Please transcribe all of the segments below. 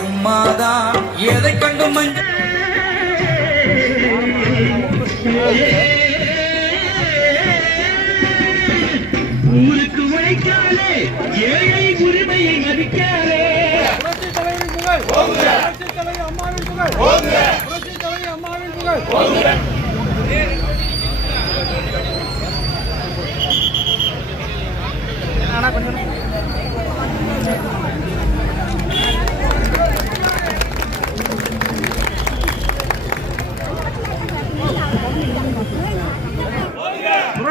அம்மாதான். எதை கண்டு மஞ்சள் ஊருக்கு உழைக்காதே ஏழை உரிமையை தலைவரின் புகழ். தலைவி அம்மாவின் புகழ். அம்மாவின் புகழ்.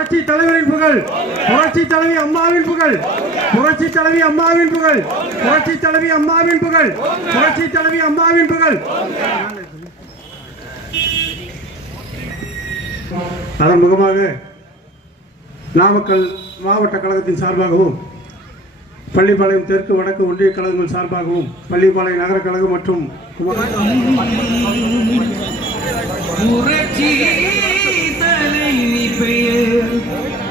புரட்சி தலைவரின் புகழ். புரட்சி தலைவி அம்மாவின் புகழ். புரட்சி தலைவி அம்மாவின் புகழ். புரட்சி தலைவி அம்மாவின் புகழ். புரட்சி தலைவி அம்மாவின் புகழ். அதன் முகமாக நாமக்கல் மாவட்ட கழகத்தின் சார்பாகவும் பள்ளிப்பாளையம் தெற்கு வடக்கு ஒன்றிய கழகங்கள் சார்பாகவும் பள்ளிப்பாளையம் நகர கழகம் மற்றும் புரட்சி தலைவி பெயர்.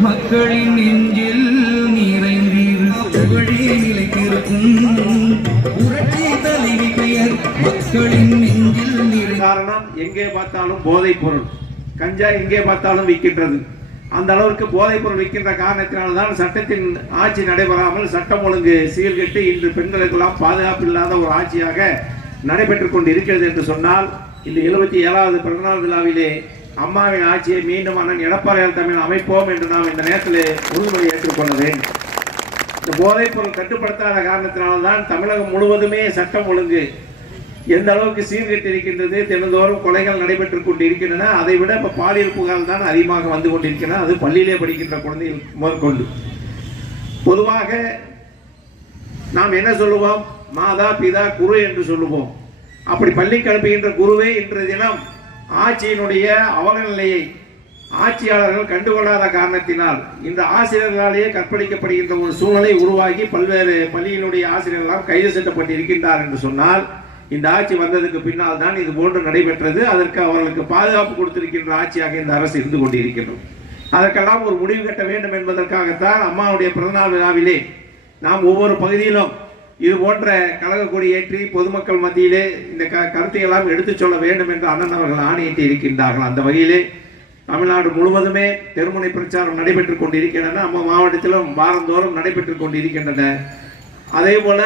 மக்களின் நெஞ்சில் நிறைந்திருக்கவழி நிலைத்திருக்கும். புரட்சி தலைவி பெயர். மக்களின் நெஞ்சில் நிறை காரணம் எங்கே பார்த்தாலும் போதைப் பொருள் கஞ்சா எங்கே பார்த்தாலும் விற்கின்றது அந்த அளவுக்கு போதைப் பொருள் விற்கின்ற காரணத்தினால்தான் சட்டத்தின் ஆட்சி நடைபெறாமல் சட்டம் ஒழுங்கு சீர்கெட்டு இன்று பெண்களுக்கெல்லாம் பாதுகாப்பு இல்லாத ஒரு ஆட்சியாக நடைபெற்றுக் கொண்டு இருக்கிறது என்று சொன்னால் இந்த எழுபத்தி ஏழாவது பிறந்தநாள் விழாவிலே அம்மாவின் ஆட்சியை மீண்டும் அண்ணன் எடப்பாடியார் தமிழ் அமைப்போம் என்று நாம் இந்த நேரத்தில் உறுதிமொழி ஏற்றுக்கொள்ள வேண்டும் இந்த போதைப் பொருள் கட்டுப்படுத்தாத காரணத்தினால்தான் தமிழகம் முழுவதுமே சட்டம் ஒழுங்கு. எந்த அளவுக்கு சீர்கட்டு இருக்கின்றது தினந்தோறும் கொலைகள் நடைபெற்றுக் கொண்டு இருக்கின்றன அதை விட இப்போ பாலியல் புகார் தான் அதிகமாக வந்து கொண்டிருக்கின்றன. அது பள்ளியிலே படிக்கின்ற குழந்தைகள் முதற்கொண்டு. பொதுவாக நாம் என்ன சொல்லுவோம்? மாதா பிதா குரு என்று சொல்லுவோம். அப்படி பள்ளிக்கு கிளம்புகின்ற குருவே இன்றைய தினம் ஆட்சியினுடைய அவல நிலையை ஆட்சியாளர்கள் கண்டுகொள்ளாத காரணத்தினால் இந்த ஆசிரியர்களாலேயே கற்பழிக்கப்படுகின்ற ஒரு சூழ்நிலை உருவாகி பல்வேறு பள்ளியினுடைய ஆசிரியர்களால் கைது செய்யப்பட்டிருக்கின்றார் என்று சொன்னால் இந்த ஆட்சி வந்ததுக்கு பின்னால் தான் இது போன்று நடைபெற்றது. அதற்கு அவர்களுக்கு பாதுகாப்பு கொடுத்திருக்கின்ற ஆட்சியாக இந்த அரசு இருந்து கொண்டிருக்கின்றது. அதற்கெல்லாம் ஒரு முடிவு கட்ட வேண்டும் என்பதற்காகத்தான் அம்மாவுடைய பிறந்தநாள் விழாவிலே நாம் ஒவ்வொரு பகுதியிலும் இது போன்ற கழக கொடி ஏற்றி பொதுமக்கள் மத்தியிலே இந்த க கருத்தையெல்லாம் எடுத்துச் சொல்ல வேண்டும் என்று அண்ணன் அவர்கள் ஆணையிட்டு இருக்கின்றார்கள். அந்த வகையிலே தமிழ்நாடு முழுவதுமே தெருமுனை பிரச்சாரம் நடைபெற்றுக் கொண்டிருக்கின்றன. நம்ம மாவட்டத்திலும் வாரந்தோறும் நடைபெற்றுக் கொண்டிருக்கின்றன. அதே போல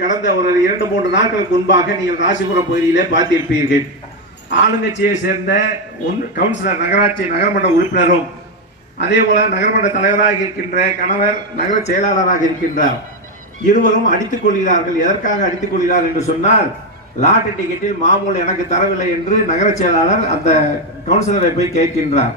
கடந்த ஒரு இரண்டு மூன்று நாட்களுக்கு முன்பாக நீங்கள் ராசிபுரம் பகுதியிலே பார்த்திருப்பீர்கள். ஆளுங்கட்சியை சேர்ந்த ஒன் கவுன்சிலர் நகராட்சி நகர்மன்ற உறுப்பினரும் அதே போல நகர்மன்ற தலைவராக இருக்கின்ற கணவர் நகர செயலாளராக இருக்கின்றார். இருவரும் அடித்துக் கொள்கிறார்கள். எதற்காக அடித்துக் கொள்கிறார்கள் என்று சொன்னால் லாட்டரி டிக்கெட்டில் மாமூல் எனக்கு தரவில்லை என்று நகர செயலாளர் அந்த கவுன்சிலரை போய் கேட்கின்றார்.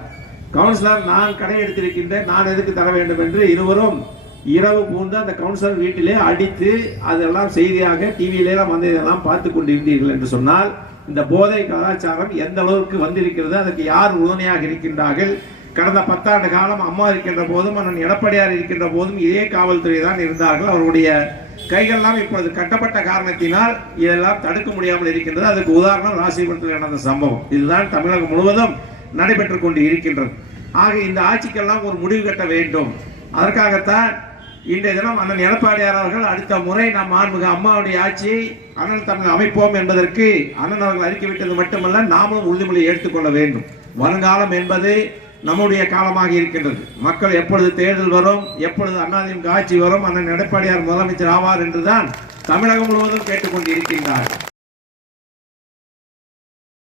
கவுன்சிலர் நான் கடை எடுத்திருக்கின்றேன் நான் எதுக்கு தர வேண்டும் என்று இருவரும் இரவு பூந்து அந்த கவுன்சிலர் வீட்டிலே அடித்து அதெல்லாம் செய்தியாக டிவியிலெல்லாம் வந்து இதெல்லாம் பார்த்து கொண்டிருந்தீர்கள் என்று சொன்னால் இந்த போதை கலாச்சாரம் எந்த அளவுக்கு வந்திருக்கிறது அதற்கு யார் உறுதுணையாக இருக்கின்றார்கள் கடந்த பத்தாண்டு காலம் அம்மா இருக்கின்ற போதும் அண்ணன் எடப்பாடியார் இருக்கின்ற போதும் இதே காவல்துறை தான் இருந்தார்கள். அவருடைய கைகள்லாம் இப்பொழுது கட்டப்பட்ட காரணத்தினால் இதெல்லாம் தடுக்க முடியாமல் இருக்கின்றது. அதுக்கு உதாரணம் ராசிபுரத்தில் நடந்த சம்பவம். இதுதான் தமிழகம் முழுவதும் நடைபெற்று கொண்டு இருக்கின்றது. ஆக இந்த ஆட்சிக்கெல்லாம் ஒரு முடிவு கட்ட வேண்டும். அதற்காகத்தான் இன்றைய தினம் அண்ணன் எடப்பாடியார் அவர்கள் அடுத்த முறை நாம் மாண்புக அம்மாவுடைய ஆட்சியை அண்ணன் தமிழ் அமைப்போம் என்பதற்கு அண்ணன் அவர்கள் அறிக்கை விட்டது மட்டுமல்ல நாமும் உறுதிமொழி எடுத்துக்கொள்ள வேண்டும். வருங்காலம் என்பது நம்முடைய காலமாக இருக்கின்றது. மக்கள் எப்பொழுது தேர்தல் வரும் எப்பொழுது அண்ணாதிமுக ஆட்சி வரும் அண்ணன் எடப்பாடியார் முதலமைச்சர் ஆவார் என்றுதான் தமிழகம் முழுவதும் கேட்டுக்கொண்டு இருக்கின்றார்